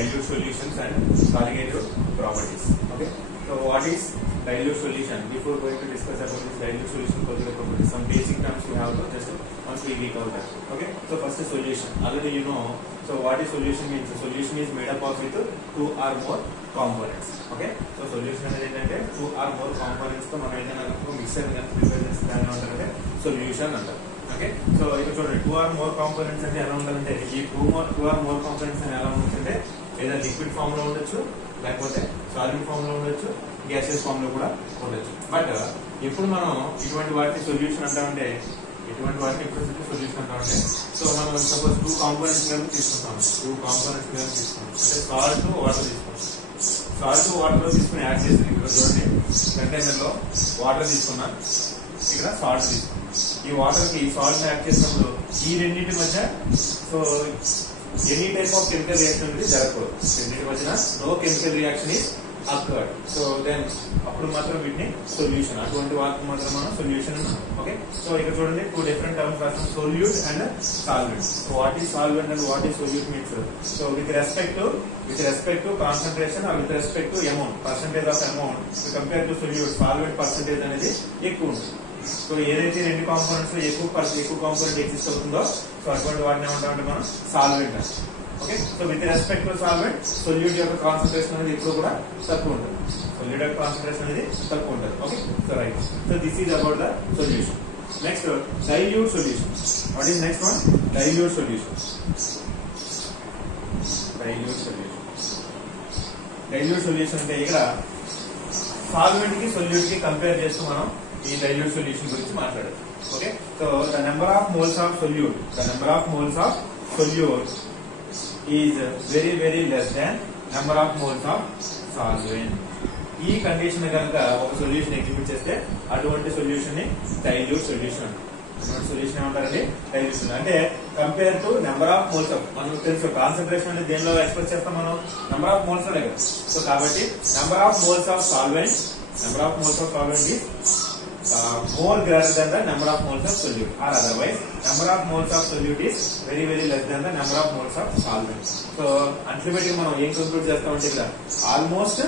dilute solutions and colligative properties. Okay, so what is dilute solution? Before going to discuss about this dilute solution colligative properties, some basic terms you have to just once we recover that. Okay, so first is solution. Already you know. So what is solution means? The solution is made up of with 2 or more components. Okay, so solution అనేది ఏంటంటే 2 or more components తో మనం ఏదైనా mixer ని prepare చేస్తే దాన్ని ఏమంటారంటే solution అంటారు. ఓకే, సో ఇక్కడ చూడండి 2 or more components అంటే ఎలా ఉండాలంటే ఈ 2 or more components అని ఎలా ఉంటుందంటే ఏదైనా లిక్విడ్ ఫామ్ లో ఉండొచ్చు, లేకపోతే సాలిడ్ ఫామ్ లో ఉండొచ్చు, గ్యాసెస్ ఫామ్ లో కూడా ఉండొచ్చు. బట్ ఇప్పుడు మనం ఇటువంటి వాటిని సొల్యూషన్ అంటామంటే సొల్యూషన్ అంటామంటే సో మనం సపోజ్ 2 కాంపోనెంట్స్ కలిపి తీసుకుంటాం. 2 కాంపోనెంట్స్ కలిపి తీసుకుంటాం అంటే సాల్ట్ వాటర్ తీసుకుంటాం. సాల్ట్ వాటర్ లో తీసుకుని యాడ్ చేసి ఇక్కడ చూడండి కంటైనర్ లో వాటర్ తీసుకున్నాం, ఇక్కడ సాల్ట్ తీసుకున్నాం. ఈ వాటర్ కి సాల్ట్ యాడ్ చేసినప్పుడు ఈ రెండింటి మధ్య so any type of chemical reaction అనేది జరగకూడదు. రెండింటి మధ్యన no chemical reaction is occurred. So then అప్పుడు మాత్రం వీటిని సొల్యూషన్, అటువంటి వాటిని మాత్రం మనం సొల్యూషన్ అన్నాం. ఓకే, సో ఇక్కడ చూడండి 2 different terms రాస్తాం, solute and solvent. So what is solvent and what is solute means so with respect to concentration or with respect to amount, percentage of amount compare to solute solvent percentage అనేది ఎక్కువ ఉంటుంది. So ఏదైతే 2 components లో ఎక్కువ component exist అవుతుందో so అటువంటి వాటిని ఏమంటామంటే మనం సాల్వెంట్ అంటాం. Okay, so with respect to solvent solute యొక్క కాన్సన్ట్రేషన్ అనేది ఎప్పుడు కూడా తక్కువ ఉంటుంది. సొల్యూట్ యొక్క కాన్సన్ట్రేషన్ అనేది తక్కువ ఉంటుంది. Okay, so right. So this is about the solution. Next dilute solution. What is next one? Dilute solution. Dilute solution అంటే ఇక్కడ సాల్వెంట్ కి సొల్యూట్ కి కంపేర్ చేస్తూ మనం ఈ డైల్యూట్ సొల్యూషన్ గురించి మాట్లాడారు. Okay, so the number of moles of solute is very less than number of moles of solvent. ఈ కండిషన్ కనుక ఒక సొల్యూషన్ ఎగ్జిక్యూట్ చేస్తే అటువంటి సొల్యూషన్ ని డైల్యూట్ సొల్యూషన్ అంటారు. అటువంటి సొల్యూషన్ ఏమంటారండి? డైల్యూషన్. అంటే compare to number of moles of, మనకు తెలుసు కాన్సన్ట్రేషన్ అనేది దేనిలో ఎక్స్ప్రెస్ చేస్తాం మనం, నెంబర్ ఆఫ్ మోల్స్ కదా. సో కాబట్టి number of moles of solvent is more greater than the number of moles of solute, or otherwise number of moles of solute is very less than the number of moles of solvent. So ultimately మనం ఏం conclude చేస్తామంటే ఇక్కడ almost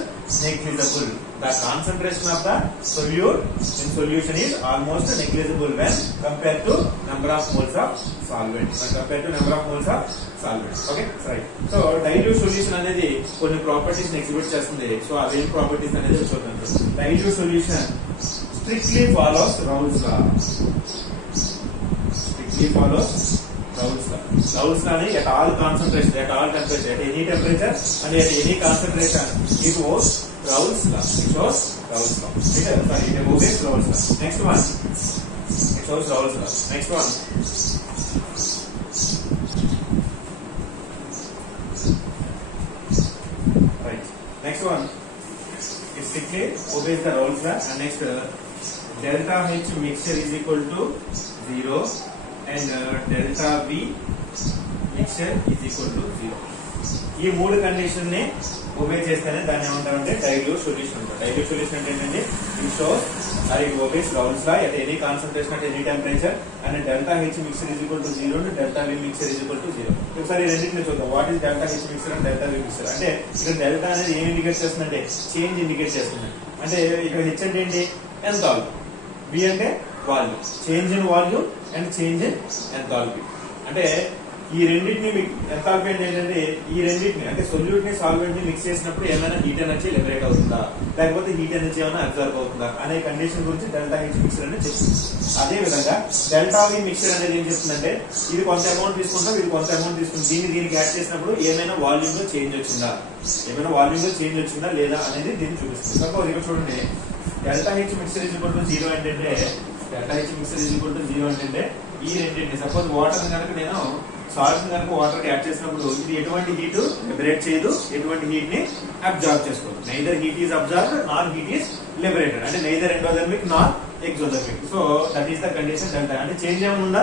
negligible. The concentration of the solute in solution is almost negligible when compared to number of moles of solvent. Okay, right. So dilute solution అనేది కొన్ని properties ని exhibit చేస్తుంది. So అవి properties అనేది చూద్దాం. Dilute solution strictly follows Raoult's law. Raoult's law at all concentration, at all temperature, at any temperature and at any concentration, it was Raoult's law. It obeys Raoult's law. Next one. It shows Raoult's law. Next one. Right. Next one. It strictly obeys the Raoult's law. And next. Delta H mixture is equal to 0 and delta V mixture is equal to 0. ఈ 3 condition ని obey చేస్తేనే దాన్ని ఏమంటారంటే dilute solution అంటారు. Dilute solution అంటే ఏంటంటే it shows or it obeys Raoult's law at any concentration at any temperature and delta H mixture is equal to 0 and delta V mixture is equal to 0. ఒకసారి రెండింటిని చూద్దాం. What is delta H mixture and delta V mixture అంటే ఇక్కడ delta అనేది ఏం indicate చేస్తుందంటే change indicate చేస్తుంది. అంటే ఇక్కడ H అంటే ఏంటి? ఎంథాల్పీ. V అంటే volume, change in volume and change in enthalpy. అంటే ఈ రెండింటిని ఎంథాల్పీ అంటే ఏంటంటే ఈ రెండింటిని అంటే సొల్యూట్ ని సాల్వెంట్ ని మిక్స్ చేసినప్పుడు ఏమైనా హీట్ ఎనర్జీ లిబరేట్ అవుతుందా, లేకపోతే హీట్ ఎనర్జీ ఏమైనా అబ్జర్వ్ అవుతుందా అనే కండిషన్ గురించి డెల్టా H మిక్సర్ అనేది చెప్తుంది. అదే విధంగా డెల్టా V మిక్సర్ అనేది ఏం చెప్తుందంటే ఇది కొంత అమౌంట్ తీసుకుంటాం, ఇది కొంత అమౌంట్ తీసుకుంటాం, దీనికి యాడ్ చేసినప్పుడు ఏమైనా వాల్యూమ్ లో చేంజ్ వచ్చిందా లేదా అనేది దీన్ని చూపిస్తుంది. సపోజ్ ఇక్కడ చూడండి delta H mixer is equal to 0 అంటే ఈ రెండింటిని సపోజ్ వాటర్ కనుక నేను సాల్ట్ కనుక వాటర్ యాడ్ చేసినప్పుడు ఇది ఎటువంటి హీట్ లిబరేట్ చేయదు, ఎటువంటి హీట్ ని అబ్జార్బ్ చేసుకోదు. Neither heat is absorbed nor heat is liberated. అంటే neither endothermic nor exothermic. So that is the condition delta. అంటే చేంజ్ ఏమైనా ఉందా?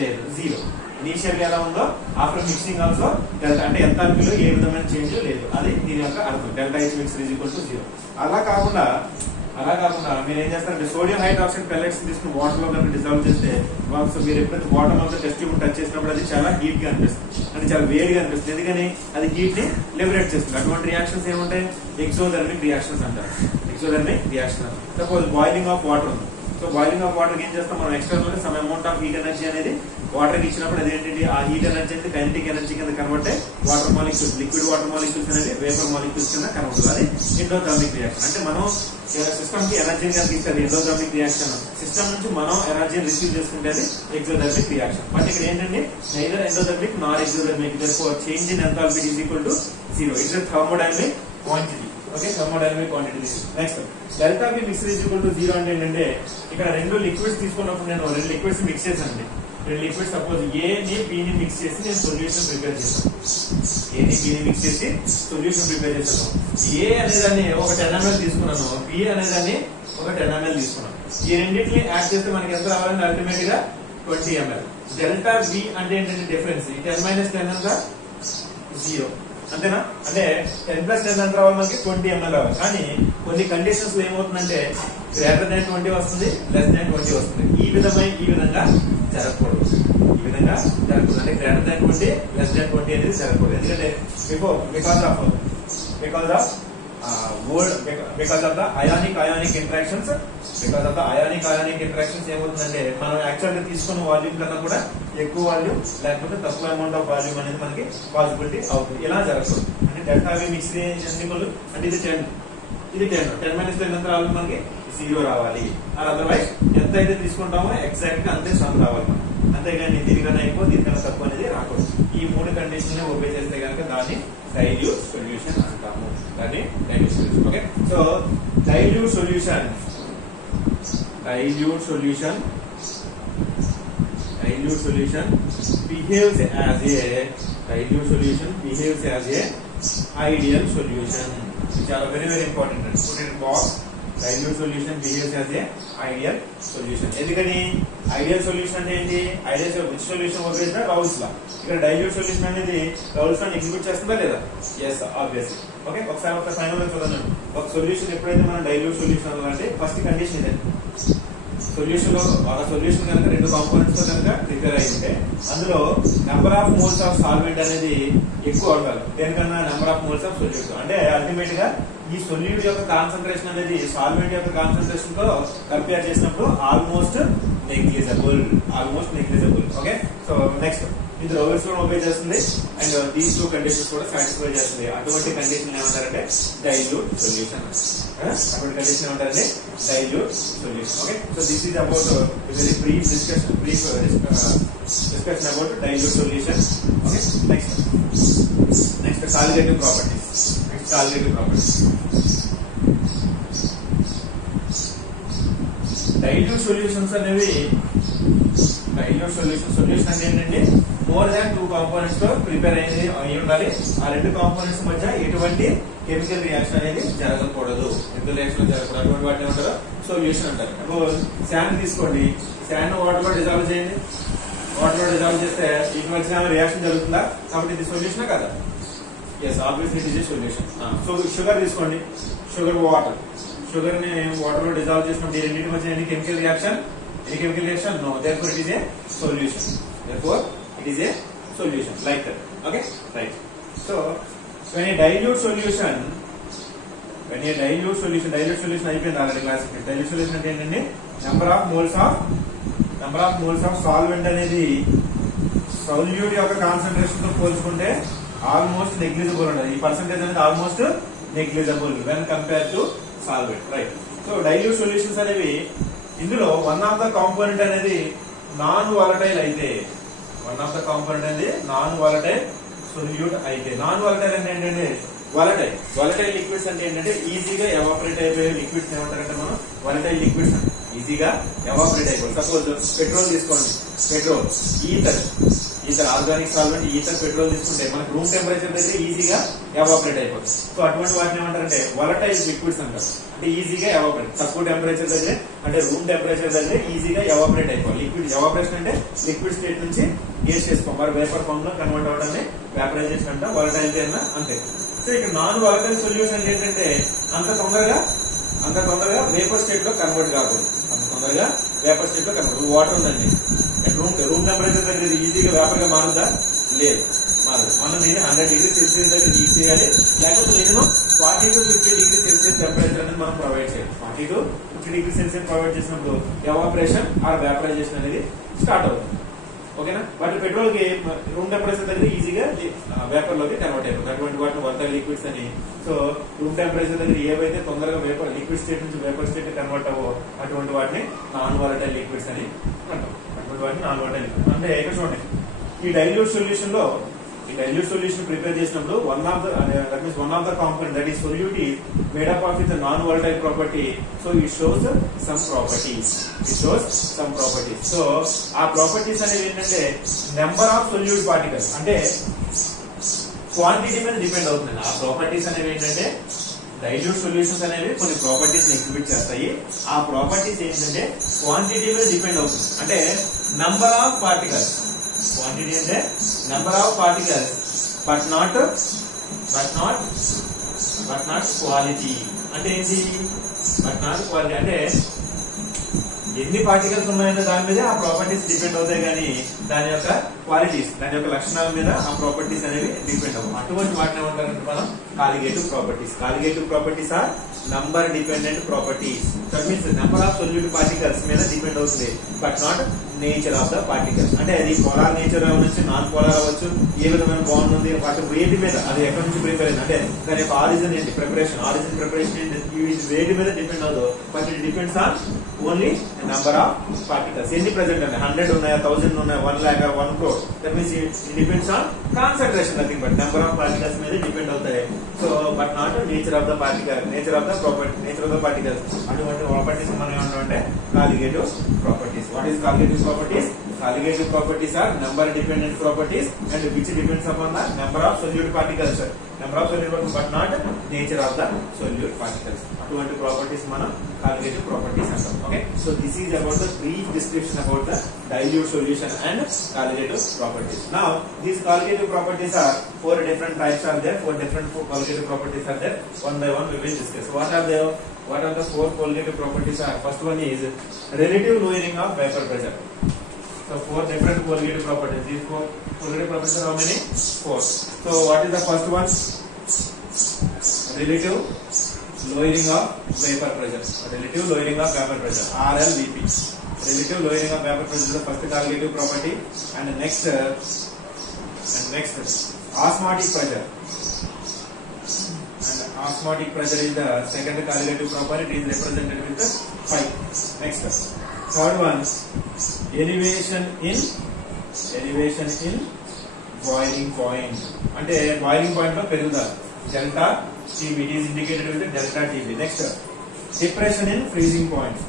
లేదు, 0. ఇనిషియల్ ఎలా ఉందో ఆఫ్టర్ మిక్సింగ్ ఆల్సో డెల్టా అంటే ఎంథాల్పీలో ఏ విధమైన చేంజ్ లేదు. అది దీని యొక్క అర్థం. Delta H mixer is equal to 0. అలా కాకుండా అలా కాకుండా మీరు ఏం చేస్తారంటే సోడియం హైడ్రాక్సైడ్ పెల్లెట్స్ తీసుకుని వాటర్ లో కనుక డిజాల్వ్ చేస్తే మీరు ఎప్పుడైతే bottom of the test tube touch చేసినప్పుడు అది చాలా హీట్ గా అనిపిస్తుంది, అంటే చాలా వేడిగా అనిపిస్తుంది. ఎందుకని అది హీట్ ని లిబరేట్ చేస్తుంది. అటువంటి రియాక్షన్స్ ఏముంటాయి? ఎక్సోథర్మిక్ రియాక్షన్స్ అంటారు. Exothermic reaction. Suppose boiling of water ఉంది. సో బాయిలింగ్ ఆఫ్ వాటర్ ఏం చేస్తాం మనం? External some amount of heat energy అనేది వాటర్ కి ఇచ్చినప్పుడు అదేంటి ఆ హీట్ ఎనర్జీ అనేది కైనెటిక్ ఎనర్జీ కింద కన్వర్ట్ అయ్యి water molecules, liquid water molecules అనేది వేపర్ మాలిక్యూల్స్ కింద కన్వర్ట్ అవుతుంది. అది ఎండోథర్మిక్ రియాక్షన్. అంటే మనం సిస్టమ్ కి ఎనర్జీని కనుక ఇస్తుంది ఎండోథర్మిక్ రియాక్షన్. సిస్టమ్ నుంచి మనం ఎనర్జీని రిసీవ్ చేసుకుంటే అది ఎక్సోథర్మిక్ రియాక్షన్. బట్ ఇక్కడ ఏంటంటే neither endothermic Nar exothermic. therefore change in enthalpy is equal to 0. It's a thermodynamic quantity. Okay, thermodynamic quantity. Next, delta V mixture is equal to 0 అంటే ఏంటంటే ఇక్కడ రెండు లిక్విడ్స్ తీసుకున్నప్పుడు నేను రెండు లిక్విడ్స్ మిక్స్ చేశానండి. రెండు లిక్విడ్స్ సపోజ్ A ని B ని మిక్స్ చేసి నేను సొల్యూషన్ ప్రిపేర్ చేశాను. A ని B ని మిక్స్ చేసి సొల్యూషన్ ప్రిపేర్ చేశాను. A అనేదాన్ని ఒక 10 ml తీసుకున్నాను, B అనేదాన్ని ఒక 10 ml తీసుకున్నాను. ఈ రెండింటిని యాడ్ చేస్తే మనకి ఎంత రావాలంటే అల్టిమేట్ గా 20 ml. డెల్టా V అంటే ఏంటంటే డిఫరెన్స్. 10 - 10 ఎంత? 0. అంతేనా? అంటే 10 + 10 ఎంత రావాలి? మనకి 20 ml రావాలి. కానీ కొన్ని కండిషన్స్ లో ఏమవుతుందంటే గ్రేటర్ దాన్ 20 వస్తుంది, లెస్ దాన్ 20 వస్తుంది. ఈ విధంగా జరగకూడదు. ఈ విధంగా జరగకూడదు. అంటే గ్రేటర్ దాన్ 20, లెస్ దాన్ 20 అనేది జరగకూడదు. ఎందుకంటే because of the ionic interactions. Because of the ionic interactions ఏమవుతుందంటే మనం యాక్చువల్ గా తీసుకున్న వాల్యూమ్ కన్నా కూడా ఎక్కువ వాల్యూమ్ లేకపోతే తక్కువ అమౌంట్ ఆఫ్ వాల్యూమ్ అనేది మనకి పాసిబిలిటీ అవుతుంది. ఇలా జరగకూడదు. అంటే డెల్టా V మిక్స్డ్ అంటే ఇది 10, ఇది 10. 10 - 10 ఎంత రావాలి? మనకి 0 రావాలి. అదర్వైజ్ ఎంత అయితే తీసుకుంటామో ఎగ్జాక్ట్ గా అంతే సమ్ రావాలి మనం. అంతేగాని దీనికన్నా ఎక్కువ దీనికన్నా తక్కువ అనేది రాకూడదు. ఈ 3 కండిషన్ ఒబే చేస్తే కనుక దాన్ని డైల్యూట్ సొల్యూషన్ అంటాము. దాన్ని dilute solution. Okay, so dilute solution behaves as a ideal solution. చాలా very important. Put it in box. Dilute solution behaves as a ideal solution. ఎందుకని ఐడియల్ సొల్యూషన్ అంటే ఏంటి? Ideal which solution obeys the Raoult's law. ఇక్కడ dilute solution అనేది Raoult's law execute చేస్తుందా లేదా? yes, obviously. Okay, ఒకసారి ఒక ఫైనల్ గా చూడండి. ఒక సొల్యూషన్ ఎప్పుడైతే మనం డైల్యూట్ సొల్యూషన్ అంటే ఫస్ట్ కండిషన్ ఇదే. సొల్యూషన్ లో ఒక సొల్యూషన్ కనుక 2 కాంపోనెంట్స్ తో కనుక ప్రిపేర్ అయి ఉంటే అందులో number of moles of solvent అనేది ఎక్కువ ఉండాలి దేనికన్నా number of moles of solute. అంటే అల్టిమేట్ గా ఈ సొల్యూట్ యొక్క కాన్సన్ట్రేషన్ అనేది సాల్వెంట్ యొక్క కాన్సన్ట్రేషన్ తో కంపేర్ చేసినప్పుడు almost negligible. Okay, so next ఇది Raoult's law ఒబే చేస్తుంది అండ్ దీస్ 2 కండిషన్స్ కూడా సాటిస్ఫై చేస్తుంది. అటువంటి కండిషన్ ఏమంటారంటే డైల్యూట్ సొల్యూషన్. అటువంటి కండిషన్ ఏమంటారంటే dilute solution. Okay, so this is about very brief discussion about dilute solution. Okay, next colligative properties. Dilute solutions అనేవి solution అంటే ఏంటంటే మోర్ దాన్ 2 కాంపోనెంట్స్ తో ప్రిపేర్ అయి ఉండాలి. ఆ 2 కాంపోనెంట్స్ మధ్య ఎటువంటి కెమికల్ రియాక్షన్ అనేది జరగకూడదు. కెమికల్ రియాక్షన్ జరగకూడదు. అటువంటి వాటిని ఉంటారు సొల్యూషన్ అంటారు. ఇప్పుడు శాండ్ తీసుకోండి, శాండ్ వాటర్ లో డిజాల్వ్ చేయండి. వాటర్ లో డిజాల్వ్ చేస్తే వీటి మధ్య రియాక్షన్ జరుగుతుందా? కాబట్టి ఇది సొల్యూషన్ కదా? Yes, obviously it is solution. So sugar తీసుకోండి, షుగర్ ని వాటర్ లో డిజాల్వ్ చేసినప్పుడు ఈ రెండింటి మధ్య ఎన్ని chemical reaction? No. Therefore, it is a solution. Like that. Okay, right. So, when a dilute solution అయిపోయింది ఆల్రెడీ క్లాసిఫికేషన్. డైల్యూట్ సొల్యూషన్ అంటే ఏంటంటే number of moles of solvent అనేది సొల్యూట్ యొక్క కాన్సన్ట్రేషన్ తో పోల్చుకుంటే ఆల్మోస్ట్ నెగ్లిజిబుల్ ఉండదు. ఈ పర్సెంటేజ్ అనేది almost negligible when compare to solvent. Right. So dilute solutions అనేవి ఇందులో వన్ ఆఫ్ ద కాంపోనెంట్ అనేది నాన్ వాలటైల్ అయితే, సొల్యూట్ అయితే, నాన్ వాలటైల్ అంటే ఏంటంటే వాలటైల్ లిక్విడ్స్ అంటే ఏంటంటే ఈజీగా ఎవాపరేట్ అయిపోయే లిక్విడ్స్ ఏమంటారంటే మనం వాలటైల్ లిక్విడ్స్ అంటే ఈజీగా ఎవాపరేట్ అయిపోతుంది. సపోజ్ పెట్రోల్ తీసుకోండి, ఈథర్ ఆర్గానిక్ సాల్వెంట్ పెట్రోల్ తీసుకుంటే మనకు రూమ్ టెంపరేచర్ అయితే ఈజీగా ఎవాపరేట్ అయిపోతుంది. సో అటువంటి వాటిని ఏమంటారంటే వాలటైల్ లిక్విడ్స్ అంటారు. అంటే ఈజీగా ఎవాపరేట్, తక్కువ టెంపరేచర్ దగ్గర అంటే రూమ్ టెంపరేచర్ దగ్గర ఈజీగా ఎవాపరేట్ అయిపోవాలి. లిక్విడ్ ఎవాపరేషన్ అంటే లిక్విడ్ స్టేట్ నుంచి గేస్ చేసుకోవాలి, మరి వేపర్ ఫామ్ లో కన్వర్ట్ అవడాన్ని వేపరైజేషన్ అంట. వాలటైలిటీ అన్న అంతే. సో ఇక్కడ నాన్ వాలటైల్ సొల్యూషన్ ఏంటంటే అంత తొందరగా అంత తొందరగా వేపర్ స్టేట్ లో కన్వర్ట్ కాకూడదు. అంత తొందరగా వేపర్ స్టేట్ లో కన్వర్ట్. వాటర్ ఉందండి, రూమ్ టెంపరేచర్ దగ్గర ఈజీగా వేపర్ గా మారుదా? లేదు, మారదు. మనం దీన్ని 100 డిగ్రీ సెల్సియస్ దగ్గర హీట్ చేయాలి, లేకపోతే minimum 40 to 50 degree Celsius temperature అనేది మనం ప్రొవైడ్ చేయాలి. 40 to 50 డిగ్రీ సెల్సియస్ ప్రొవైడ్ చేసినప్పుడు ఎవాపరేషన్ ఆర్ వేపరైజేషన్ అనేది స్టార్ట్ అవుతుంది. ఓకేనా? బట్ పెట్రోల్ కి రూమ్ టెంపరేచర్ దగ్గర ఈజీగా వేపర్ లోకి కన్వర్ట్ అయిపోతుంది. అటువంటి వాటిని వర్టల్ లిక్విడ్స్ అని. సో రూమ్ టెంపరేచర్ దగ్గర ఏవైతే తొందరగా వేపర్ లిక్విడ్ స్టేట్ నుంచి వేపర్ స్టేట్ కన్వర్ట్ అవ్వో అటువంటి వాటిని నాన్ వాలటైల్ లిక్విడ్స్ అని అంటాం. అటువంటి వాటిని నాన్ వాలటైల్ లిక్విడ్ అంటే ఇక్కడ చూడండి, ఈ డైల్యూట్ సొల్యూషన్ ప్రిపేర్ చేసినప్పుడు one of the component that is solute is made up of with non volatile property. So it shows some properties. So ఆ ప్రాపర్టీస్ అనేవి ఏంటంటే నెంబర్ ఆఫ్ సొల్యూట్ పార్టికల్స్ అంటే quantity మీద డిపెండ్ అవుతుంది. ఆ properties అనేవి ఏంటంటే డైల్యూట్ సొల్యూషన్స్ అనేవి కొన్ని ప్రాపర్టీస్ ఎగ్జిబిట్ చేస్తాయి. ఆ ప్రాపర్టీస్ ఏంటంటే క్వాంటిటీ మీద డిపెండ్ అవుతుంది. అంటే నంబర్ ఆఫ్ పార్టికల్స్, క్వాంటిటీ అంటే number of particles but not quality. అంటే ఏంటి? బట్ నాట్ క్వాలిటీ అంటే ఎన్ని పార్టికల్స్ ఉన్నాయనే దాని మీద ఆ ప్రాపర్టీస్ డిపెండ్ అవుతాయి, కానీ దాని యొక్క క్వాలిటీస్, దాని యొక్క లక్షణాల మీద ఆ ప్రాపర్టీస్ అనేవి డిపెండ్ అవ్వవు. అటువంటి వాటిని ఏమంటారంటే మనం colligative properties are number dependent properties. That means number of solute particles మీద డిపెండ్ అవుతుంది, but not nature of the particles. అంటే అది పోలార్ నేచర్ నుంచి నాన్ పోలార్ అవ్వచ్చు, ఏ విధమైన బాండ్ ఉంది, వాటి వేటి మీద, అది ఎక్కడి నుంచి ప్రిపేర్ అయింది, అంటే దాని యొక్క ఆరిజిన్ ఏంటి, ఆరిజిన్ ప్రిపరేషన్ ఏంటి, వేటి మీద డిపెండ్ అవ్వదు. But it depends on only number of particles. ఎన్ని ప్రెసెంట్ ఉన్నాయి, 100 ఉన్నాయా, 1000 ఉన్నాయా, 1 lakh, 1 crore. That means it depends on concentration, nothing but number of particles మీద డిపెండ్ అవుతాయి. So but not nature of the particles. అటువంటి properties మనం ఏమంటామంటే colligative properties. What is colligative properties? Colligative properties are number dependent properties and which depends upon the number of solute particles, but not nature of the solute particles. అటువంటి properties మనం colligative properties అంటాం. Okay, so this is about the brief description about the dilute solution and colligative properties. Now these colligative properties are 4 different types are there, 4 different colligative properties are there. One by one we will discuss. What are the 4 colligative properties are? First one is relative lowering of vapor pressure. So 4 different colligative properties. These 4 colligative properties are how many? 4. So what is the first one? Relative lowering of vapor pressure. RLVP. Relative lowering of vapor pressure is the first colligative property. And next osmotic pressure. And osmotic pressure is the second colligative property. It is represented with the 5. Next, third one, elevation in boiling point. అంటే boiling point లో పెరుగుదల, delta TB. It is indicated with delta TB. Next depression in freezing point.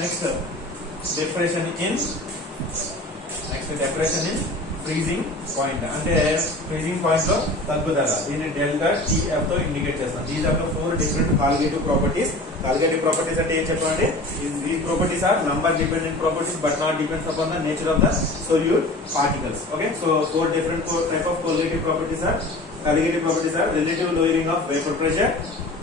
Next depression in freezing point అంటే freezing point లో తగ్గుదల. దీన్ని delta TF తో indicate చేస్తాం. These are 4 different colligative properties. Colligative properties అంటే ఏం చెప్పండి? These properties are number dependent properties but not depends upon the nature of the solute particles. Okay, so 4 different type of colligative properties are relative lowering of vapor pressure,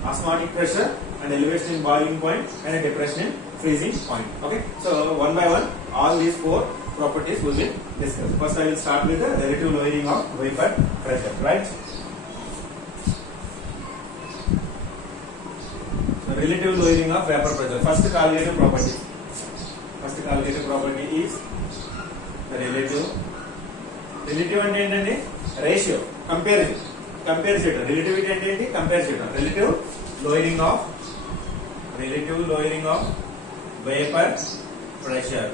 osmotic pressure, and elevation in boiling point, and a depression in freezing point. Okay, so one by one all these 4 properties will be discussed. First I will start with the relative lowering of vapor pressure, right? So relative lowering of vapor pressure. First colligative property is the relative అంటే ఏంటంటే ratio, compare చేయడం. Relativity అంటే ఏంటి? Compare చేయడం. relative lowering of vapor pressure.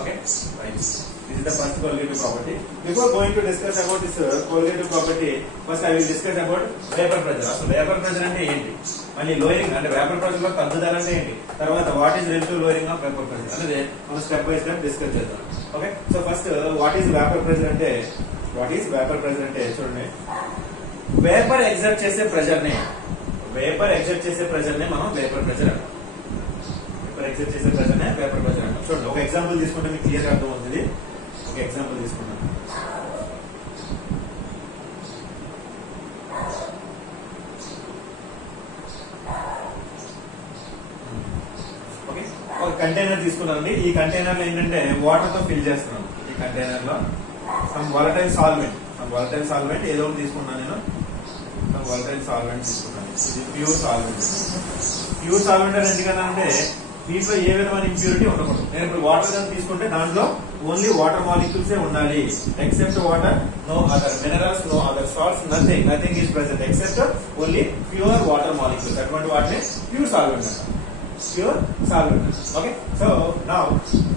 Okay, right. This is the first colligative property. Before going to discuss about this colligative property, first I will discuss about vapor pressure. So vapor pressure అంటే ఏంటి, మళ్ళీ lowering అంటే vapour pressure లో తగ్గుదల అంటే ఏంటి, తర్వాత what is relative lowering of vapour pressure అనేది మనం స్టెప్ బై స్టెప్ డిస్కస్ చేద్దాం. Okay, so first what is vapour pressure అంటే చూడండి, వేపర్ ఎగ్జర్ట్ చేసే ప్రెషర్ నే మనం వేపర్ ప్రెషర్ అంటాం. ఎగ్జర్ట్ చేసే ప్రెషర్ నే వేపర్ ప్రెషర్ అంటాం. చూడండి, ఒక ఎగ్జాంపుల్ తీసుకుంటే మీకు క్లియర్ అర్థం అవుతుంది. ఒక ఎగ్జాంపుల్ తీసుకున్నాం. ఒక కంటైనర్ తీసుకున్నానండి. ఈ కంటైనర్ లో ఏంటంటే వాటర్ తో ఫిల్ చేస్తున్నాను. ఈ కంటైనర్ లో సమ్ వాలటైల్ సాల్వెంట్ ఏదో ఒకటి తీసుకున్నాను నేను. సమ్ వాలటైల్ సాల్వెంట్ తీసుకున్నాను. ఇది ప్యూర్ సాల్వెంట్ అని ఎందుకనంటే దీంట్లో ఏ విధమైన ఇంప్యూరిటీ ఉండకూడదు. నేను ఇప్పుడు వాటర్ కానీ తీసుకుంటే దాంట్లో ఓన్లీ వాటర్ మాలిక్యూల్స్ ఉండాలి. Except water, no other minerals, no other salts, nothing is present except only pure water molecules. అటువంటి వాటిని ప్యూర్ సాల్వెంట్ అంటారు. ఓకే. సో నా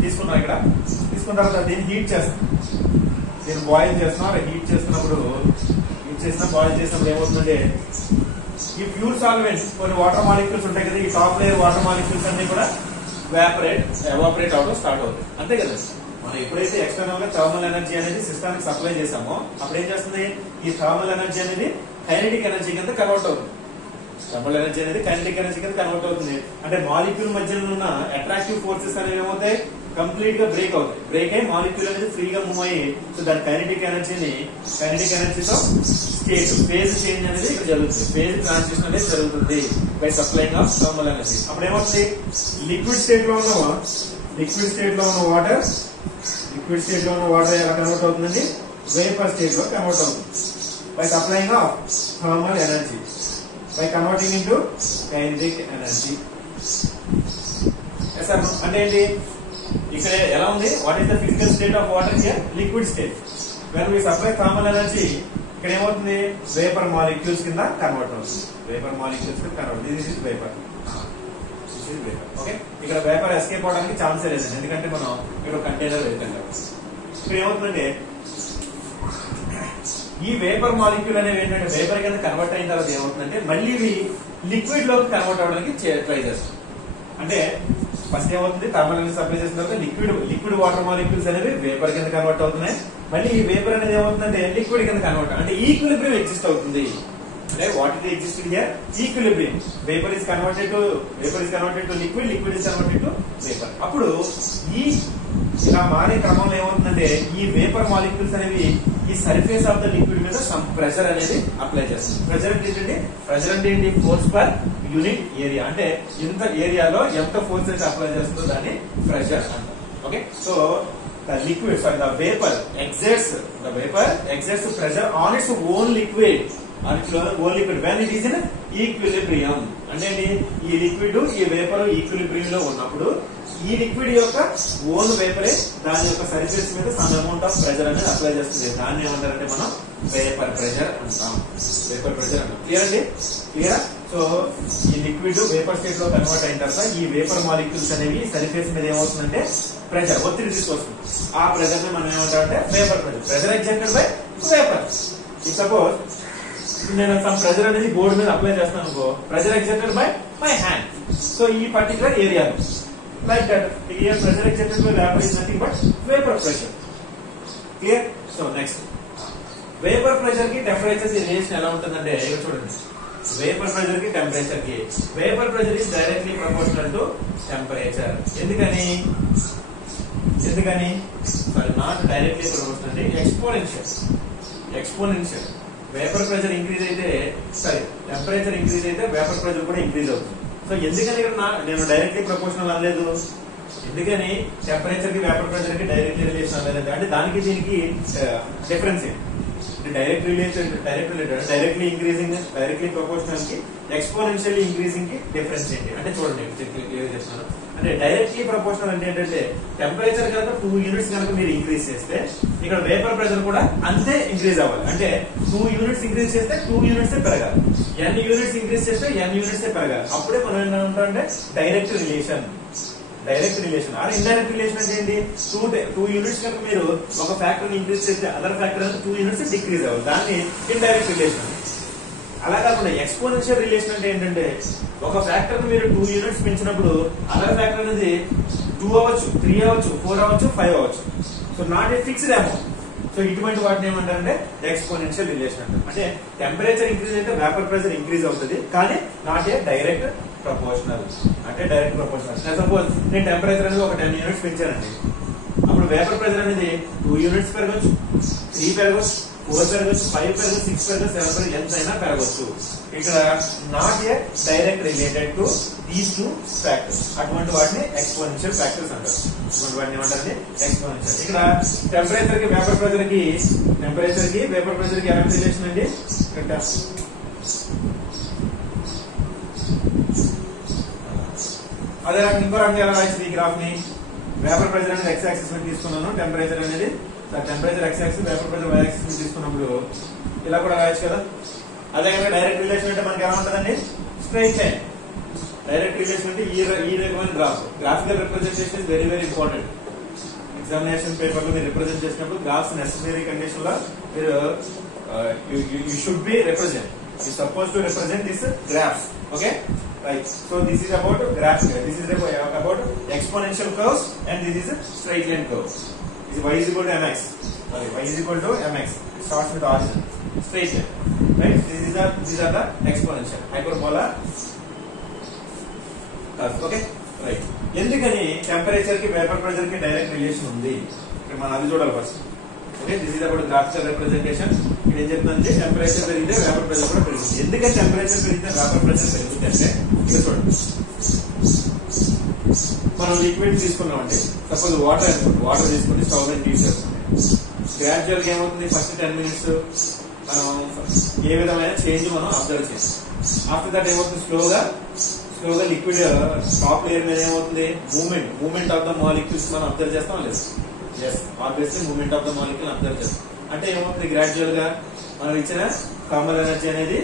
తీసుకున్నా, ఇక్కడ తీసుకున్న తర్వాత దీన్ని హీట్ చేస్తాం. దీన్ని బాయిల్ చేస్తున్నా. హీట్ చేసినప్పుడు బాయిల్ చేసినప్పుడు ఏమవుతుందంటే ఈ ప్యూర్ సాల్వెంట్ కొన్ని వాటర్ మాలిక్యూల్స్ ఉంటాయి కదా, ఈ టాప్ లేయర్ వాటర్ మాలిక్యూల్స్ అన్ని కూడా ఎవాపరేట్ అవడం స్టార్ట్ అవుతుంది. అంతే కదా. మనం ఎప్పుడైతే ఎక్స్టర్నల్ గా థర్మల్ ఎనర్జీ అనేది సిస్టమ్ సప్లై చేసామో అప్పుడు ఏం చేస్తుంది, ఈ థర్మల్ ఎనర్జీ అనేది కైనెటిక్ ఎనర్జీ కింద కన్వర్ట్ అవుతుంది. థర్మల్ ఎనర్జీ అనేది కైనెటిక్ ఎనర్జీ కింద కన్వర్ట్ అవుతుంది. అంటే మాలిక్యూల్ మధ్యలో ఉన్న అట్రాక్టివ్ ఫోర్సెస్ అనేవి ఏమవుతాయి, కంప్లీట్ గా బ్రేక్ అవుతాయి. బ్రేక్ అయ్యి మాలిక్యూల్ అనేది ఫ్రీగా మూవ్ అయ్యి సో దాని కైనెటిక్ ఎనర్జీతో ఫేజ్ చేంజ్ అనేది ఇక్కడ జరుగుతుంది. ఫేజ్ ట్రాన్సిషన్ అనేది జరుగుతుంది by supplying of thermal energy. అప్పుడు ఏమవుతుంది, లిక్విడ్ స్టేట్ లో ఉన్న వాటర్ ఎలా కన్వర్ట్ అవుతుందండి, వేపర్ స్టేట్ లో కన్వర్ట్ అవుతుంది by supplying of thermal energy, by converting into kinetic energy. అంటే ఏంటి, ఇక్కడ ఎలా ఉంది, what is the physical state of water here, liquid state. When we supply thermal energy ఇక్కడ ఏమవుతుంది, వేపర్ మాలిక్యూల్స్ కింద కన్వర్ట్ అవుతుంది. This is vapour. ఓకే. ఇక్కడ వేపర్ ఎస్కేప్ అవడానికి ఛాన్సే లేదండి, ఎందుకంటే మనం ఇక్కడ కంటైనర్ వెళ్తాం కాబట్టి. ఇక్కడ ఏమవుతుందంటే ఈ వేపర్ మాలిక్యూల్ అనేవి ఏంటంటే వేపర్ కింద కన్వర్ట్ అయిన తర్వాత ఏమవుతుందంటే మళ్ళీ ఇవి లిక్విడ్ లోకి కన్వర్ట్ అవడానికి ట్రై చేస్తాం. అంటే ఫస్ట్ ఏమవుతుంది, థర్మల్ ఎనర్జీ సప్లై చేసిన తర్వాత లిక్విడ్ వాటర్ మాలిక్యూల్స్ అనేవి వేపర్ కింద కన్వర్ట్ అవుతున్నాయి. మళ్ళీ ఈ వేపర్ అనేది ఏమవుతుందంటే లిక్విడ్ కింద కన్వర్ట్, అంటే ఈక్విలిబ్రియం ఎగ్జిస్ట్ అవుతుంది. అంటే what is existing here, equilibrium. Vapour is converted to liquid is converted to vapour. అప్పుడు ఇలా మారే క్రమంలో ఏమవుతుందంటే ఈ వేపర్ మాలిక్యూల్స్ అనేవి ఈ సర్ఫేస్ ఆఫ్ ద లిక్విడ్ మీద సమ్ ప్రెషర్ అనేది అప్లై చేస్తుంది. ప్రెషర్ అంటే ఏంటి, ఫోర్స్ పర్ యూనిట్ ఏరియా. అంటే ఇంత ఏరియాలో ఎంత ఫోర్స్ అయితే అప్లై చేస్తుందో దాన్ని ప్రెషర్ అంటారు. Okay. So the vapor exerts pressure on its own liquid when it is in equilibrium. అంటే ఈ లిక్విడ్ ఈ వేపర్ ఈక్విలిబ్రియం లో ఉన్నప్పుడు ఈ లిక్విడ్ యొక్క ఓన్ వేపరే దాని యొక్క సర్ఫేస్ మీద సమ్ అమౌంట్ ఆఫ్ ప్రెషర్ అనేది అప్లై చేస్తుంది. దాన్ని ఏమంటారంటే మనం వేపర్ ప్రెషర్ అంటాం. క్లియర్ అండి, క్లియర్. సో ఈ లిక్విడ్ వేపర్ స్టేట్ లో కన్వర్ట్ అయిన తర్వాత ఈ వేపర్ మాలిక్యూల్స్ అనేవి సర్ఫేస్ మీద ఏమవుతుందంటే ప్రెషర్, ఒత్తిడి తీసుకొస్తుంది. ఆ ప్రెషర్ ని మనం ఏమంటామంటే vapour pressure exerted by vapour. Suppose నేను సమ్ ప్రెషర్ అనేది బోర్డు మీద అప్లై చేస్తాను అనుకో, pressure exerted by my hand. So ఈ particular area like that, here pressure exerted by vapor is nothing but vapor pressure. Clear? So next, vapor pressure ki temperature ki relation ఎలా ఉంటుందంటే ఇక్కడ చూడండి. vapor pressure ki temperature ki vapor pressure is directly proportional to temperature. ఎందుకని sorry, not directly proportional, అంటే exponential. vapor pressure increase అయితే temperature increase అయితే vapor pressure కూడా increase అవుతుంది. సో ఎందుకని ఇక్కడ నేను డైరెక్ట్లీ ప్రపోర్షనల్ అనలేదు, ఎందుకని టెంపరేచర్ కి వేపర్ ప్రెషర్ కి డైరెక్ట్లీ రిలేషన్ అనలేదు అంటే దానికి దీనికి డిఫరెన్స్ ఏంటి, డైరెక్ట్లీ ఇంక్రీజింగ్ డైరెక్ట్లీ ప్రపోర్షనల్ కి ఎక్స్పోనెన్షియల్లీ ఇంక్రీజింగ్ కి డిఫరెన్స్ ఏంటి అంటే చూడండి క్లియర్ చేస్తున్నాను. అంటే డైరెక్ట్లీ ప్రపోర్షనల్ అంటే ఏంటంటే టెంపరేచర్ కనుక 2 యూనిట్స్ కనుక మీరు ఇంక్రీజ్ చేస్తే ఇక్కడ వేపర్ ప్రెషర్ కూడా అంతే ఇంక్రీజ్ అవ్వాలి. అంటే 2 యూనిట్స్ ఇంక్రీజ్ చేస్తే 2 యూనిట్స్ పెరగాలి, n యూనిట్స్ ఇంక్రీజ్ చేస్తే n యూనిట్స్ పెరగాలి. అప్పుడే మనం ఏంటంటే direct relation. Are indirect relation అంటే ఏంటి, 2 యూనిట్స్ కనుక మీరు ఒక ఫ్యాక్టర్ ఇంక్రీజ్ చేస్తే అదర్ ఫ్యాక్టర్ 2 యూనిట్స్ డిక్రీజ్ అవ్వాలి, దాన్ని ఇండైరెక్ట్ రిలేషన్. అలా కాకుండా ఎక్స్పోనెన్షియల్ రిలేషన్ అంటే ఏంటంటే ఒక ఫ్యాక్టర్ మీరు 2 యూనిట్స్ పెంచినప్పుడు అదర్ ఫ్యాక్టర్ అనేది 2 అవ్వచ్చు, 3 అవ్వచ్చు, 4 అవ్వచ్చు, 5 అవ్వచ్చు. So not a fixed amount. So ఇటువంటి వాటిని ఏమంటారంటే ఎక్స్పోనెన్షియల్ రిలేషన్ అంటారు. అంటే టెంపరేచర్ ఇంక్రీజ్ అయితే వేపర్ ప్రెషర్ ఇంక్రీజ్ అవుతుంది, కానీ not a direct proportional. Suppose నేను టెంపరేచర్ అనేది ఒక 10 యూనిట్స్ పెంచానండి, అప్పుడు వేపర్ ప్రెషర్ అనేది 2 యూనిట్స్ పెరగచ్చు, 3 పెరగచ్చు, 4 పెరగచ్చు, 5 పెరగచ్చు, 6 పెరగచ్చు, 7 పెరగచ్చు, ఎంత అయినా పెరగచ్చు. ఇక్కడ not a direct related to these two factors, అటువంటి వాటిని ఎక్స్పోనెన్షియల్ ఫ్యాక్టర్స్ అంటారు. అటువంటి వాటిని ఏమంటారు? ఎక్స్పోనెన్షియల్. ఇక్కడ టెంపరేచర్ కి వేపర్ ప్రెషర్ కి ఎలాంటి రిలేషన్ అండి? అదే రకంగా ఇంకో రకంగా ఎలా రాయించింది ఈ గ్రాఫ్ ని? వేపర్ ప్రెషర్ అనేది ఎక్స్ యాక్సిస్ మీద తీసుకున్నాను, టెంపరేచర్ అనేది temperature X axis, vapour pressure Y axis మీద తీసుకున్నప్పుడు ఇలా కూడా రాయొచ్చు కదా. అదే కనుక డైరెక్ట్ రిలేషన్ అంటే మనకి ఎలా ఉంటుందండి? Straight line. డైరెక్ట్ రిలేషన్ అంటే ఈ రకమైన graph. Graphical representation is very very important. Examination paper లో మీరు రిప్రజెంట్ చేసినప్పుడు గ్రాఫ్స్ నెసెసరీ కండిషన్ లో మీరు you should be represent. You suppose to represent this graphs. Okay, right? So this is about graph. This is about exponential curves, and this is a straight line curve. This is y is equal to mx. Sorry, y is equal to mx. It starts with origin. Straight line, right? These are the exponential hyperbola curves. Okay, right? ఎందుకని temperature కి vapour pressure కి direct relation ఉంది? ఇక్కడ మనం అది చూడాలి first. Okay, this is about graphical representation. ఇక్కడ ఏం చెప్తుందంటే టెంపరేచర్ పెరిగితే వేపర్ ప్రెషర్ కూడా పెరుగుతుంది. ఎందుకంటే టెంపరేచర్ పెరిగితే వేపర్ ప్రెషర్ పెరుగుతుంది అంటే ఇక్కడ చూడండి, మనం లిక్విడ్ తీసుకున్నామంటే సపోజ్ వాటర్ అనుకోండి, వాటర్ తీసుకుని స్టవ్ మీద తీసుకుంటే గ్రాడ్యువల్ గా ఏమవుతుంది? ఫస్ట్ 10 minutes మనం ఏ విధమైన చేంజ్ మనం అబ్జర్వ్ చేస్తాం. ఆఫ్టర్ దట్ ఏమవుతుంది? స్లోగా లిక్విడ్ టాప్ లేయర్ మీద ఏమవుతుంది? మూమెంట్ ఆఫ్ ద మాలిక్యూల్స్ మనం అబ్జర్వ్ చేస్తాం లేదు? Yes, obviously movement of the molecule observe చేస్తాం. అంటే ఏమవుతుంది? గ్రాడ్యువల్ గా మనం ఇచ్చిన థర్మల్ ఎనర్జీ అనేది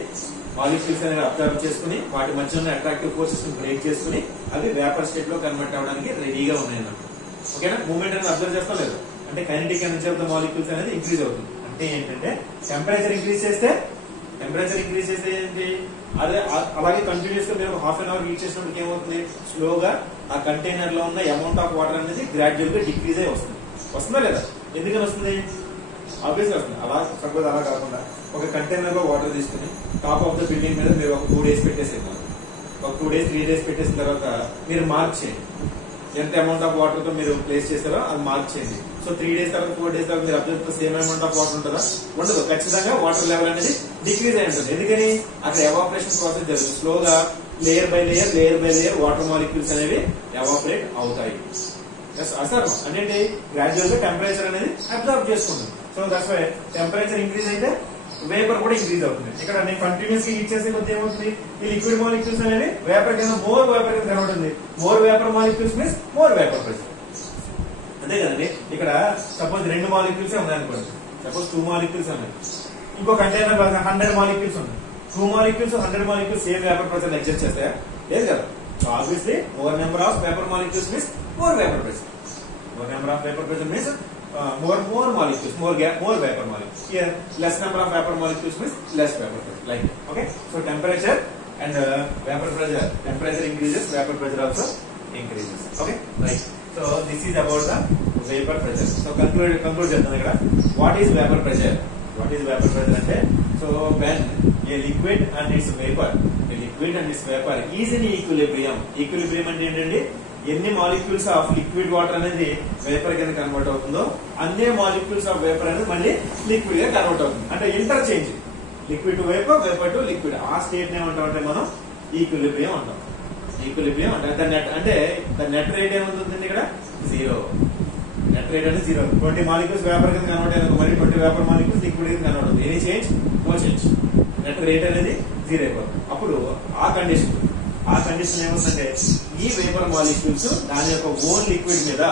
మాలిక్యూల్స్ అనేది అబ్జర్వ్ చేసుకుని వాటి మధ్య ఉన్న అట్రాక్టివ్ ఫోర్సెస్ బ్రేక్ చేసుకుని అవి వేపర్ స్టేట్ లో కన్వర్ట్ అవ్వడానికి రెడీగా ఉన్నాయి అన్నమాట. ఓకేనా? మూమెంట్ అనేది అబ్జర్వ్ చేస్తాం లేదు? అంటే kinetic energy of the molecules అనేది ఇంక్రీజ్ అవుతుంది. అంటే ఏంటంటే టెంపరేచర్ ఇంక్రీజ్ చేస్తే ఏంటి? అదే అలాగే కంటిన్యూస్ గా మీరు హాఫ్ అన్ అవర్ హీట్ చేసినప్పుడు ఏమవుతుంది? స్లోగా ఆ కంటైనర్ లో ఉన్న అమౌంట్ ఆఫ్ వాటర్ అనేది గ్రాడ్యువల్ గా డిక్రీజ్ అయి వస్తుంది. వస్తుందా లేదా? ఎందుకని వస్తుంది? ఆబ్వియస్గా వస్తుంది. సపోజ్ అలా కాకుండా ఒక కంటైనర్ లో వాటర్ తీసుకుని టాప్ ఆఫ్ ద బిల్డింగ్ మీద మీరు ఒక 2 days పెట్టేసేది. ఒక 2 days 3 days పెట్టేసిన తర్వాత మీరు మార్క్ చేయండి. ఎంత అమౌంట్ ఆఫ్ వాటర్ తో మీరు ప్లేస్ చేస్తారో అది మార్క్ చేయండి. సో 3 days తర్వాత 4 days తర్వాత మీరు అబ్జర్వ్ చేస్తే సేమ్ అమౌంట్ ఆఫ్ వాటర్ ఉంటుందా? ఉండదు. ఖచ్చితంగా వాటర్ లెవెల్ అనేది డిక్రీజ్ అయి ఉంటుంది. ఎందుకని? అక్కడ ఎవాపరేషన్ ప్రాసెస్ జరుగుతుంది. స్లోగా layer by layer water molecules అనేవి ఎవాపరేట్ అవుతాయి. అసలు అంటే గ్రాడ్యువల్ గా టెంపరేచర్ అనేది అబ్జర్వ్ చేసుకుంటుంది. So that's why temperature increase అయితే వేపర్ కూడా ఇంక్రీజ్ అవుతుంది. ఇక్కడ నేను కంటిన్యూస్ గా హీట్ చేసే కొద్ది ఏమవుతుంది? ఈ లిక్విడ్ మాలిక్యూల్స్ అనేవి వేపర్ కింద మోర్ వేపర్ కింద కనబడుతుంది. More vapour molecules means more vapour pressure. అంతే కదండి. ఇక్కడ సపోజ్ 2 మాలిక్యూల్స్ ఉన్నాయనుకోండి, సపోజ్ 2 మాలిక్యూల్స్ ఉన్నాయి, ఇంకో కంటైనర్ 100 మాలిక్యూల్స్ ఉన్నాయి. 2 molecules 100 molecules same vapour pressure exist చేస్తాయా? లేదు కదా. So obviously more number of vapour molecules means more vapor pressure. More number of vapor pressure means more molecules, more vapor molecules. Here less number of vapor molecules means less vapor pressure. Like that. Okay. So temperature and vapor pressure. Temperature increases, vapor pressure also increases. Okay. Right. So this is about the vapor pressure. So conclude చేద్దాం ఇక్కడ. What is vapor pressure? What is vapor pressure అంటే? So when a liquid and its vapor is in equilibrium. Equilibrium అంటే ఏంటండి? ఎన్ని molecules of liquid water అనేది vapour కింద convert అవుతుందో అన్ని మాలిక్యూల్స్ ఆఫ్ వేపర్ అనేది మళ్ళీ లిక్విడ్ గా కన్వర్ట్ అవుతుంది. అంటే interchange, liquid to vapour, vapour to liquid. ఆ స్టేట్ ఏమంటామంటే మనం ఈక్విలిబ్రియం అంటాం. ఈక్విలిబ్రియం అంటే ద నెట్ రేట్ ఏముంటుంది ఇక్కడ? 0. నెట్ రేట్ అంటే 0. 20 మాలిక్యూల్స్ వేపర్ కింద కన్వర్ట్ అయిన మరి 20 వేపర్ మాలిక్యూల్స్ లిక్విడ్ కింద కన్వర్ట్ అవుతుంది. Any change? No change. Net rate అనేది 0 అయిపోతుంది. అప్పుడు ఆ కండిషన్ ఏమవుతుందంటే ఈ వేపర్ మాలిక్యూల్స్ దాని యొక్క ఓన్ లిక్విడ్ మీద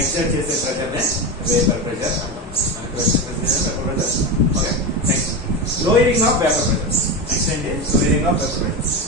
ఎక్సర్ట్ చేసే ప్రెషర్ నే వేపర్ ప్రెషర్ అంటాం. Okay. Next lowering of vapour pressure. Next ఏంటి? Lowering of vapour pressure.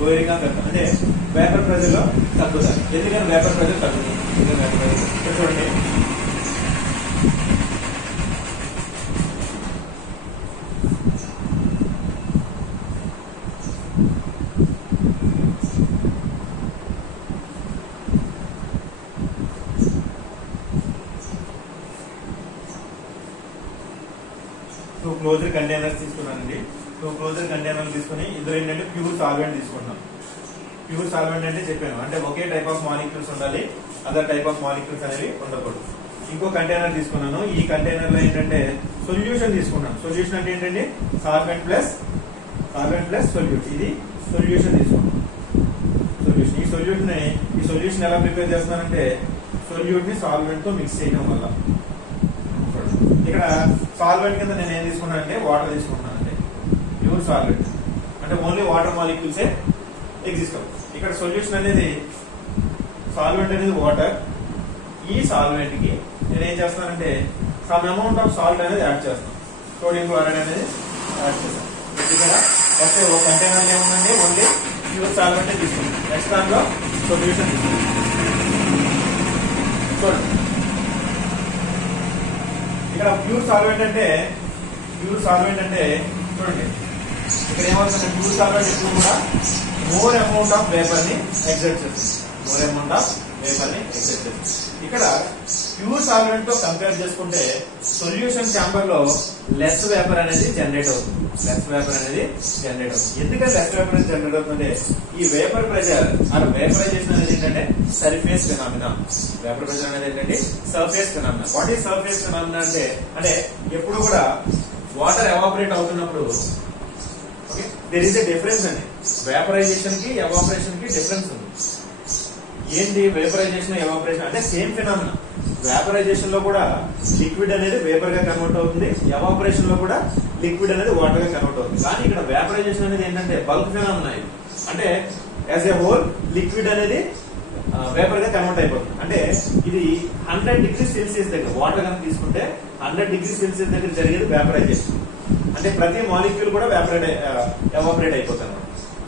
Lowering of vapour అంటే వేపర్ ప్రెషర్ లో తగ్గుతాయి. ఎందుకని వేపర్ ప్రెషర్ తగ్గుతుంది? చూడండి, క్లోజ్డ్ కంటైనర్స్ తీసుకున్నానండి. 2 క్లోజ్డ్ కంటైనర్లు తీసుకుని ఇందులో ఏంటంటే ప్యూర్ సాల్వెంట్ తీసుకుంటున్నాం. ప్యూర్ సాల్వెంట్ అంటే చెప్పాను, అంటే ఒకే టైప్ ఆఫ్ మాలిక్యూల్స్ ఉండాలి, అదర్ టైప్ ఆఫ్ మాలిక్యూల్స్ అనేవి ఉండకూడదు. ఇంకో కంటైనర్ తీసుకున్నాను. ఈ కంటైనర్ లో ఏంటంటే సొల్యూషన్ తీసుకున్నాను. సొల్యూషన్ అంటే ఏంటంటే సాల్వెంట్ ప్లస్ సొల్యూట్. ఇది సొల్యూషన్ తీసుకున్నాను. ఈ సొల్యూషన్ ఎలా ప్రిపేర్ చేస్తున్నానంటే సొల్యూట్ ని సాల్వెంట్ తో మిక్స్ చేయడం వల్ల. ఇక్కడ సాల్వెంట్ కింద నేను ఏం తీసుకున్నాను అంటే వాటర్ తీసుకుంటున్నాను. అంటే ప్యూర్ సాల్వెంట్ అంటే ఓన్లీ వాటర్ మాలిక్యూల్సే ఎగ్జిస్ట్ అవుతుంది. ఇక్కడ సొల్యూషన్ అనేది సాల్వెంట్ అనేది వాటర్. ఈ సాల్వెంట్ కి నేను ఏం చేస్తానంటే సమ్ అమౌంట్ ఆఫ్ సాల్ట్ అనేది యాడ్ చేస్తాను. సోడియం క్లోరైడ్ అనేది యాడ్ చేస్తాను. ఇక్కడ ఫస్ట్ ఒక కంటైనర్ ఏముందండి ఓన్లీ ప్యూర్ సాల్వెంట్ తీసుకుంటాం. నెక్స్ట్ దాంట్లో సొల్యూషన్ తీసుకుంటాం. చూడండి ఇక్కడ ప్యూర్ సాల్వెంట్ అంటే చూడండి ఇక్కడ ఏమవుతుంది, ప్యూర్ సాల్వెంట్ ఎప్పుడు కూడా మోర్ అమౌంట్ ఆఫ్ వేపర్ ని ఎగ్జర్ట్ చేస్తుంది. ఇక్కడ ప్యూర్ సాల్వెంట్ తో కంపేర్ చేసుకుంటే సొల్యూషన్ ఛాంబర్ లో లెస్ వేపర్ అనేది జనరేట్ అవుతుంది. ఎందుకంటే లెస్ వేపర్ అనేది జనరేట్ అవుతుందంటే ఈ వేపర్ ప్రెషర్ ఆర్ వేపరైజేషన్ అనేది ఏంటంటే సర్ఫేస్ ఫినామినా. వేపర్ ప్రెషర్ అనేది ఏంటంటే surface phenomena. What is surface phenomena అంటే ఎప్పుడు కూడా వాటర్ ఎవాపరేట్ అవుతున్నప్పుడు దేర్ ఈస్ ఎ డిఫరెన్స్ అండి. వేపరైజేషన్ కి ఎవాపరేషన్ కి డిఫరెన్స్ ఉంది. ఏంటి వేపరైజేషన్ ఎవాపరేషన్ అంటే సేమ్ ఫినామినా. వేపరైజేషన్ లో కూడా లిక్విడ్ అనేది వేపర్ గా కన్వర్ట్ అవుతుంది, ఎవాపరేషన్ లో కూడా లిక్విడ్ అనేది వాటర్ గా కన్వర్ట్ అవుతుంది. కానీ ఇక్కడ వేపరైజేషన్ అనేది ఏంటంటే బల్క్ ఫినామినా. ఇది అంటే యాజ్ ఎ హోల్ లిక్విడ్ అనేది వేపర్ గా కన్వర్ట్ అయిపోతుంది. అంటే ఇది 100 degrees Celsius దగ్గర వాటర్ కనుక తీసుకుంటే 100 degrees Celsius దగ్గర జరిగేది వేపరైజేషన్. అంటే ప్రతి మాలిక్యూల్ కూడా ఎవాపరేట్ అయిపోతుంది.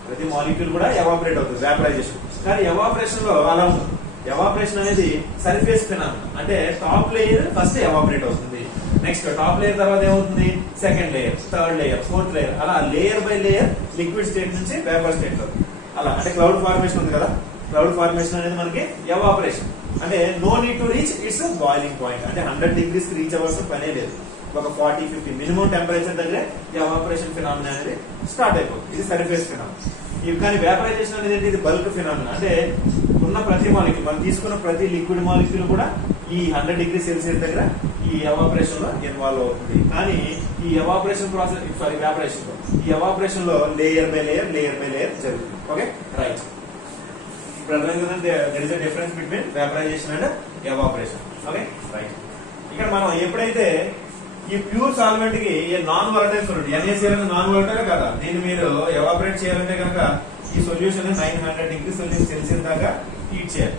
ప్రతి మాలిక్యూల్ కూడా ఎవాపరేట్ అవుతుంది వేపరైజేషన్. కానీ ఎవాపరేషన్ లో అలా ఉంటుంది. ఎవాపరేషన్ అనేది సర్ఫేస్ ఫినామినా. అంటే టాప్ లేయర్ ఫస్ట్ ఎవాపరేట్ అవుతుంది, నెక్స్ట్ టాప్ లేయర్ తర్వాత ఏమవుతుంది second layer, third layer, fourth layer, అలా layer by layer liquid state నుంచి వేపర్ స్టేట్ లో అలా. అంటే క్లౌడ్ ఫార్మేషన్ ఉంది కదా, క్లౌడ్ ఫార్మేషన్ అనేది మనకి ఎవాపరేషన్. అంటే no need to reach its boiling point. అంటే 100 degrees రీచ్ అవ్వాల్సిన పనే లేదు. ఒక 40-50 మినిమం టెంపరేచర్ దగ్గర ఎవాపరేషన్ ఫినామినా అనేది స్టార్ట్ అయిపోతుంది. ఇది సర్ఫేస్ ఫినామినా. కానీ వేపరైజేషన్ అనేది ఇది బల్క్ ఫినామినా. అంటే ఉన్న ప్రతి మాలిక్యూల్ మనం తీసుకున్న ప్రతి లిక్విడ్ మాలిక్యూల్ కూడా ఈ 100 degrees Celsius దగ్గర ఈ ఎవాపరేషన్ లో ఇన్వాల్వ్ అవుతుంది. కానీ ఈ ఎవాపరేషన్ ప్రాసెస్ వేపరేషన్ లో ఈ ఎవాపరేషన్ లో లేయర్ బై లేయర్ జరుగుతుంది. Okay right. ఇప్పుడు అర్థమైంది there is a difference between vaporization and evaporation. Okay right. ఇక్కడ మనం ఎప్పుడైతే ఈ ప్యూర్ సాల్వెంట్ కి non volatile solute NaCl non volatile కదా, దీన్ని మీరు ఎవాపరేట్ చేయాలంటే కనుక ఈ సొల్యూషన్ 900 degrees Celsius దాకా హీట్ చేయాలి.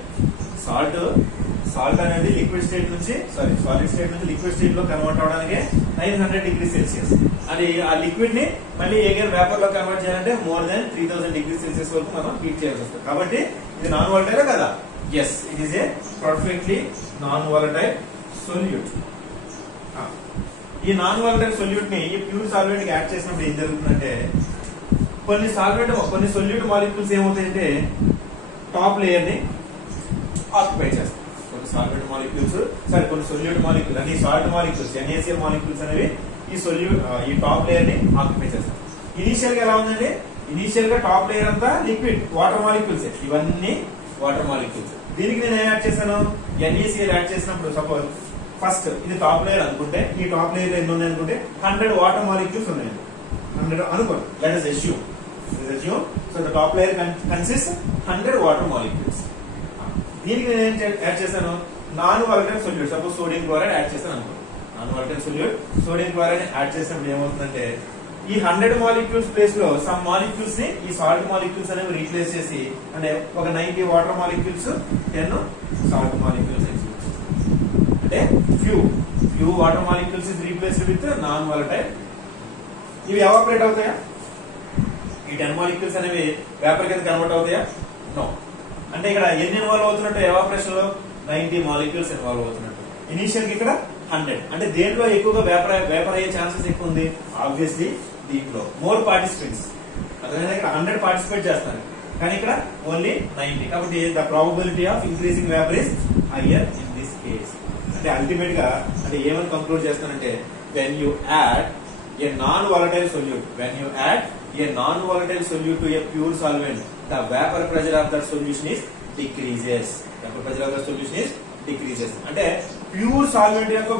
సాల్ట్ అనేది లిక్విడ్ స్టేట్ నుంచి సాలిడ్ స్టేట్ నుంచి లిక్విడ్ స్టేట్ లో కన్వర్ట్ అవడానికి 900 degrees Celsius. అది ఆ లిక్విడ్ ని మళ్ళీ అగైన్ వేపర్ లో కన్వర్ట్ చేయాలంటే మోర్ దాన్ 3000 degrees Celsius వరకు మనం హీట్ చేయాల్సి వస్తుంది. కాబట్టి ఇది నాన్ వాలటైల్ కదా? Yes, it is a perfectly non volatile solute. ఈ నాన్ వాలటైల్ సొల్యూట్ ని ఈ ప్యూర్ సాల్వెంట్ కి యాడ్ చేసినప్పుడు ఏం జరుగుతుందంటే కొన్ని సొల్యూట్ మాలిక్యూల్స్ ఏమవుతాయంటే టాప్ లేయర్ ని ఆక్యుపై చేస్తాయి. కొన్ని సొల్యూట్ మాలిక్యూల్ అన్ని సాల్ట్ మాలిక్యూల్స్ NaCl మాలిక్యూల్స్ అనేవి ఈ టాప్ లేయర్ ని ఆక్యుపై చేస్తాయి. ఇనీషియల్ గా ఎలా ఉందండి? ఇనీషియల్ గా టాప్ లేయర్ అంతా లిక్విడ్ వాటర్ మాలిక్యూల్స్, ఇవన్నీ వాటర్ మాలిక్యూల్స్. దీనికి నేను ఏం యాడ్ చేశాను? NaCl యాడ్ చేసినప్పుడు సపోజ్ ఫస్ట్ ఇది టాప్ లేయర్ అనుకుంటే ఈ టాప్ లేయర్ లో ఎన్ని ఉన్నాయి అనుకుంటే 100 వాటర్ మాలిక్యూల్స్ ఉన్నాయి. 100 అనుకోండి. Let us assume. So the top layer consists 100 water molecules. దీనికి నేను ఏం యాడ్ చేశాను? Non volatile solute. Suppose sodium chloride add చేశాను అనుకో. Non volatile solute sodium chloride add చేసినప్పుడు ఏమవుతుందంటే ఈ 100 మాలిక్యూల్స్ ప్లేస్ లో సమ్ మాలిక్యూల్స్ ని ఈ సాల్ట్ మాలిక్యూల్స్ అనేవి రీప్లేస్ చేసి అంటే ఒక 90 వాటర్ మాలిక్యూల్స్ 10 సాల్ట్ మాలిక్యూల్స్ అంటే few water molecules is replaced with non volatile. ఇవి ఎవాపరేట్ అవుతాయా? ఈ 10 మాలిక్యూల్స్ అనేవి వేపర్ కింద కన్వర్ట్ అవుతాయా? నో. అంటే ఇక్కడ ఎన్ని ఇన్వాల్వ్ అవుతున్నట్టు ఎవాపరేషన్ లో 90 మాలిక్యూల్స్ ఇన్వాల్వ్ అవుతున్నట్టు. ఇనీషియల్ కి ఇక్కడ 100. అంటే దేంట్లో ఎక్కువగా వేపర్ అయ్యే ఛాన్సెస్ ఎక్కువ ఉంది? ఆబ్వియస్లీ దీంట్లో మోర్ పార్టిసిపెంట్స్. అదే ఇక్కడ 100 పార్టిసిపేట్ చేస్తారు కానీ ఇక్కడ ఓన్లీ 90. కాబట్టి the probability of increasing vapour is higher in this case. అంటే అల్టిమేట్ గా అంటే ఏమని కంక్లూడ్ చేస్తానంటే when you add a non-volatile solute. When you add a non-volatile solute to a pure solvent, the vapor pressure of that solution is decreases. Vapor pressure of the solution is decreases. అంటే pure solvent యొక్క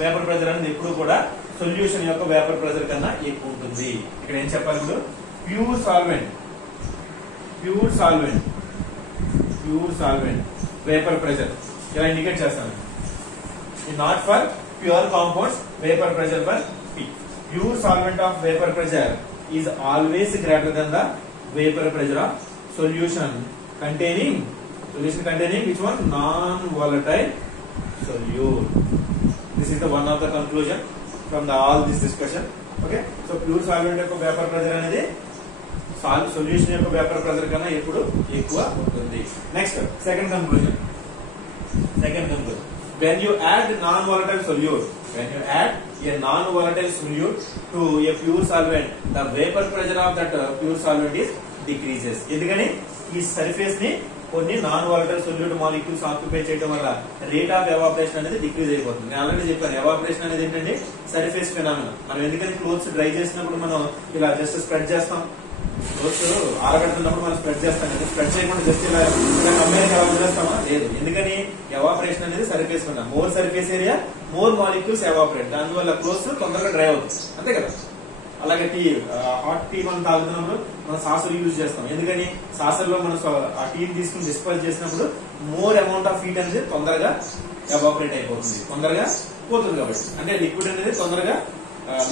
vapour pressure అనేది ఎప్పుడు కూడా solution యొక్క vapour pressure కన్నా ఎక్కువ ఉంటుంది. ఇక్కడ ఏం చెప్పాలి ఇప్పుడు, ప్యూర్ సాల్వెంట్ వేపర్ ప్రెజర్ ఇలా ఇండికేట్ చేస్తాను. Not for pure compounds vapour pressure for P. Pure solvent of vapor pressure is always greater than the vapor pressure of solution containing which one? Non-volatile solute. This is the one of the conclusion from all this discussion. Okay, so pure solvent యొక్క vapor pressure అనేది solution యొక్క vapor pressure కన్నా ఎప్పుడు ఎక్కువ ఉంటుంది. Next, second conclusion. When you add non-volatile solute to a pure solvent, the vapor pressure of that pure solvent is decreases. ఎందుకని ఈ surface ని కొన్ని non volatile solute molecules occupy చేయడం వల్ల రేట్ ఆఫ్ ఎవాపరేషన్ అనేది డిక్రీజ్ అయిపోతుంది. నేను already చెప్పాను, ఎవాపరేషన్ అనేది ఏంటంటే సర్ఫేస్ ఫినామినా. మనం ఎందుకని క్లోత్స్ డ్రై చేసినప్పుడు మనం ఇలా జస్ట్ స్ప్రెడ్ చేస్తాం, క్లోత్స్ ఆరబెడుతున్నప్పుడు మనం స్ప్రెడ్ చేస్తాం. స్ప్రెడ్ చేయకుండా జస్ట్ ఇలా కంపెనీకి ఎలా వదిలేస్తామా? లేదు. ఎందుకని ఎవాపరేషన్ అనేది surface phenomena. More surface area more molecules evaporate, దానివల్ల క్లోత్స్ తొందరగా డ్రై అవుతుంది, అంతే కదా. అలాగే టీ, హాట్ టీ మనం తాగుతున్నప్పుడు మనం సాసర్ యూజ్ చేస్తాం. ఎందుకని సాసర్లో మనం ఆ టీని తీసుకుని డిస్పోజ్ చేసినప్పుడు మోర్ అమౌంట్ ఆఫ్ హీట్ అనేది తొందరగా ఎవాపరేట్ అయిపోతుంది, తొందరగా పోతుంది. కాబట్టి అంటే లిక్విడ్ అనేది తొందరగా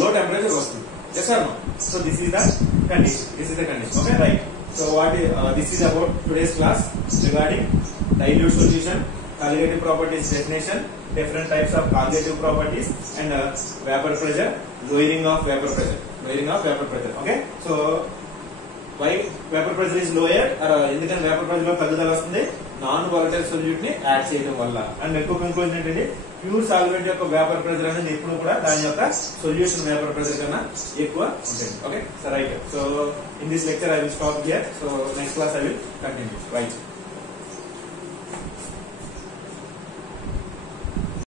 లో టెంపరేచర్ వస్తుంది. Yes or no? So this is the condition. Okay, right. So this is about today's class regarding dilute solution, colligative properties definition, different types of colligative properties, and vapor pressure, lowering of vapor pressure. Okay, so why vapor pressure is lower, or ఎందుకని vapor pressure లో తగ్గుదల వస్తుంది? Non volatile solute ని add చేయడం వల్ల. And ఎక్కువ conclusion ఏంటంటే pure solvent యొక్క వేపర్ ప్రెజర్ అనేది ఎప్పుడు కూడా దాని యొక్క సొల్యూషన్ వేపర్ ప్రెజర్ కన్నా ఎక్కువ ఉంటుంది. Okay, so right. So in this lecture I will stop here. So next class I will continue. Right.